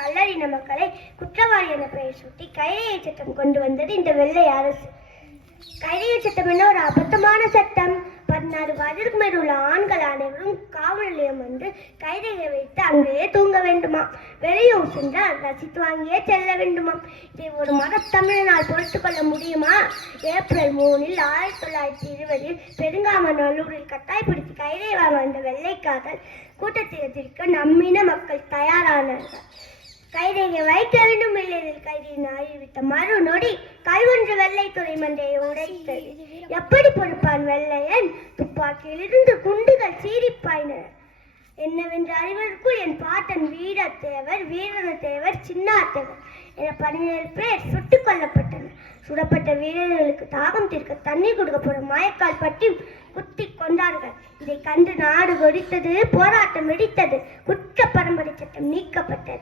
கல்லறின மக்களை குற்றவாளி என பெயர் சூட்டி கைரேகை சட்டம் கொண்டு வந்தது இந்த வெள்ளை அரசு. கைரேகை சட்டம் என்ன ஒரு அபத்தமான சட்டம். 16 வயதிற்கு மேல் உள்ள ஆண்கள் அனைவரும் காவல் நிலையம் வந்து கைரேகை வைத்து அங்கேயே தூங்க வேண்டுமா. வெளியூர் சென்றால் ரசித்து வாங்கியே செல்ல வேண்டுமா. இதை ஒரு மதத்தமிழனால் பொறுத்து கொள்ள முடியுமா? ஏப்ரல் 3 1920 பெருங்காமநல்லூரில் கட்டாயப்படுத்தி கைரேகை வாங்க வந்த வெள்ளைக்காரர்கள் கூட்டத்தை எதிர்க்க நம்மின மக்கள் தயாரானார்கள். கைரேகை வைக்க வேண்டும் இல்லையில் கைதியை அறிவித்த மறுநொடி கல்வொன்று வெள்ளைத்துறை மண்டையை உடைத்தது. எப்படி பொறுப்பான் வெள்ளையன்? துப்பாக்கியிலிருந்து குண்டுகள் சீரிப்பாயின. என்னவென்று அறிவதற்குள் என் பாட்டன் வீரத்தேவர், வீரனத்தேவர், சின்னாத்தேவர் என 17 பேர் சுட்டுக் கொல்லப்பட்டனர். சுடப்பட்ட வீரர்களுக்கு தாகம் தீர்க்க தண்ணீர் கொடுக்கப்படும் மாயக்கால் பற்றி குத்தி கொண்டார்கள். இதை கண்டு நாடு கொதித்தது, போராட்டம் வெடித்தது, குற்ற பரம்பரை சட்டம் நீக்கப்பட்டது.